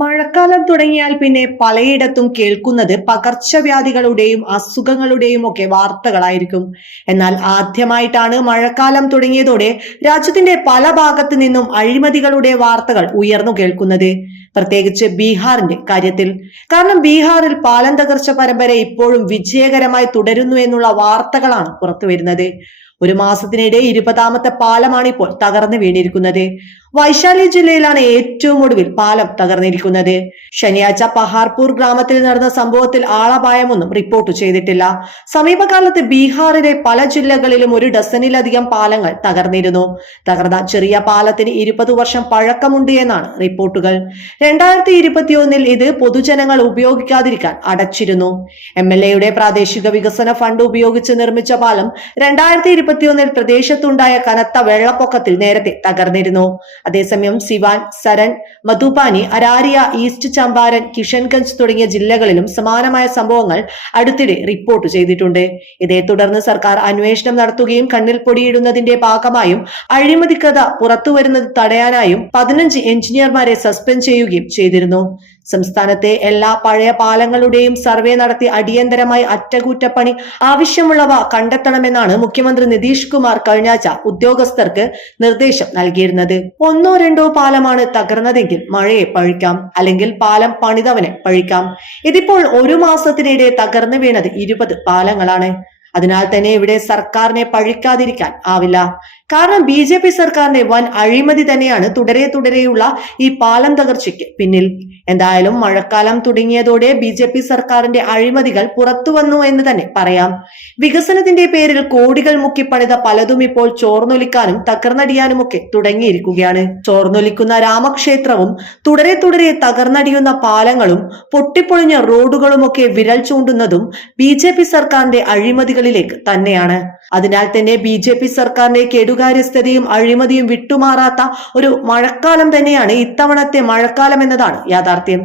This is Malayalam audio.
മഴക്കാലം തുടങ്ങിയാൽ പിന്നെ പലയിടത്തും കേൾക്കുന്നത് പകർച്ചവ്യാധികളുടെയും അസുഖങ്ങളുടെയും ഒക്കെ വാർത്തകളായിരിക്കും. എന്നാൽ ആദ്യമായിട്ടാണ് മഴക്കാലം തുടങ്ങിയതോടെ രാജ്യത്തിന്റെ പല ഭാഗത്തു നിന്നും അഴിമതികളുടെ വാർത്തകൾ ഉയർന്നു കേൾക്കുന്നത്. പ്രത്യേകിച്ച് ബീഹാറിന്റെ കാര്യത്തിൽ. കാരണം ബീഹാറിൽ പാലം തകർച്ച പരമ്പര ഇപ്പോഴും വിജയകരമായി തുടരുന്നു എന്നുള്ള വാർത്തകളാണ് പുറത്തുവരുന്നത്. ഒരു മാസത്തിനിടെ ഇരുപതാമത്തെ പാലമാണ് ഇപ്പോൾ തകർന്നു വീണിരിക്കുന്നത്. വൈശാലി ജില്ലയിലാണ് ഏറ്റവും ഒടുവിൽ പാലം തകർന്നിരിക്കുന്നത്. ശനിയാഴ്ച പഹാർപൂർ ഗ്രാമത്തിൽ നടന്ന സംഭവത്തിൽ ആളപായമൊന്നും റിപ്പോർട്ട് ചെയ്തിട്ടില്ല. സമീപകാലത്ത് ബീഹാറിലെ പല ജില്ലകളിലും ഒരു ഡസനിലധികം പാലങ്ങൾ തകർന്നിരുന്നു. തകർന്ന ചെറിയ പാലത്തിന് ഇരുപത് വർഷം പഴക്കമുണ്ട് എന്നാണ് റിപ്പോർട്ടുകൾ. രണ്ടായിരത്തി ഇരുപത്തിയൊന്നിൽ ഇത് പൊതുജനങ്ങൾ ഉപയോഗിക്കാതിരിക്കാൻ അടച്ചിരുന്നു. എം എൽ എയുടെ പ്രാദേശിക വികസന ഫണ്ട് ഉപയോഗിച്ച് നിർമ്മിച്ച പാലം രണ്ടായിരത്തി ഇരുപത്തിയൊന്നിൽ പ്രദേശത്തുണ്ടായ കനത്ത വെള്ളപ്പൊക്കത്തിൽ നേരത്തെ തകർന്നിരുന്നു. അതേസമയം സിവാൻ സരൺ മധുപാനി അരാരിയ ഈസ്റ്റ് ചമ്പാരൻ കിഷൻഗഞ്ച് തുടങ്ങിയ ജില്ലകളിലും സമാനമായ സംഭവങ്ങൾ അടുത്തിടെ റിപ്പോർട്ട് ചെയ്തിട്ടുണ്ട്. ഇതേ തുടർന്ന് സർക്കാർ അന്വേഷണം നടത്തുകയും കണ്ണിൽ പൊടിയിടുന്നതിന്റെ ഭാഗമായും അഴിമതി കഥ പുറത്തുവരുന്നത് തടയാനായും പതിനഞ്ച് എഞ്ചിനീയർമാരെ സസ്പെൻഡ് ചെയ്യുകയും ചെയ്തിരുന്നു. സംസ്ഥാനത്തെ എല്ലാ പഴയ പാലങ്ങളുടെയും സർവേ നടത്തി അടിയന്തരമായി അറ്റകുറ്റപ്പണി ആവശ്യമുള്ളവ കണ്ടെത്തണമെന്നാണ് മുഖ്യമന്ത്രി നിതീഷ് കുമാർ കഴിഞ്ഞാഴ്ച ഉദ്യോഗസ്ഥർക്ക് നിർദ്ദേശം നൽകിയിരുന്നത്. ഒന്നോ രണ്ടോ പാലമാണ് തകർന്നതെങ്കിൽ മഴയെ പഴിക്കാം അല്ലെങ്കിൽ പാലം പണിതവനെ പഴിക്കാം. ഇതിപ്പോൾ ഒരു മാസത്തിനിടെ തകർന്നു വീണത് ഇരുപത് പാലങ്ങളാണ്. അതിനാൽ തന്നെ ഇവിടെ സർക്കാരിനെ പഴിക്കാതിരിക്കാൻ ആവില്ല. കാരണം ബി ജെ പി സർക്കാരിന്റെ വൻ അഴിമതി തന്നെയാണ് തുടരെ തുടരെയുള്ള ഈ പാലം തകർച്ചയ്ക്ക് പിന്നിൽ. എന്തായാലും മഴക്കാലം തുടങ്ങിയതോടെ ബി ജെ പി സർക്കാരിന്റെ അഴിമതികൾ പുറത്തു വന്നു എന്ന് തന്നെ പറയാം. വികസനത്തിന്റെ പേരിൽ കോടികൾ മുക്കിപ്പണിത പലതും ഇപ്പോൾ ചോർന്നൊലിക്കാനും തകർന്നടിയാനുമൊക്കെ തുടങ്ങിയിരിക്കുകയാണ്. ചോർന്നൊലിക്കുന്ന രാമക്ഷേത്രവും തുടരെ തുടരെ തകർന്നടിയുന്ന പാലങ്ങളും പൊട്ടിപ്പൊളിഞ്ഞ റോഡുകളുമൊക്കെ വിരൽ ചൂണ്ടുന്നതും ബി ജെ പി സർക്കാരിന്റെ അഴിമതികളിലേക്ക് തന്നെയാണ്. അതിനാൽ തന്നെ ബി ജെ പി സർക്കാരിന്റെ കെടുകാര്യസ്ഥതയും അഴിമതിയും വിട്ടുമാറാത്ത ഒരു മഴക്കാലം തന്നെയാണ് ഇത്തവണത്തെ മഴക്കാലം എന്നതാണ് യാഥാർത്ഥ്യം.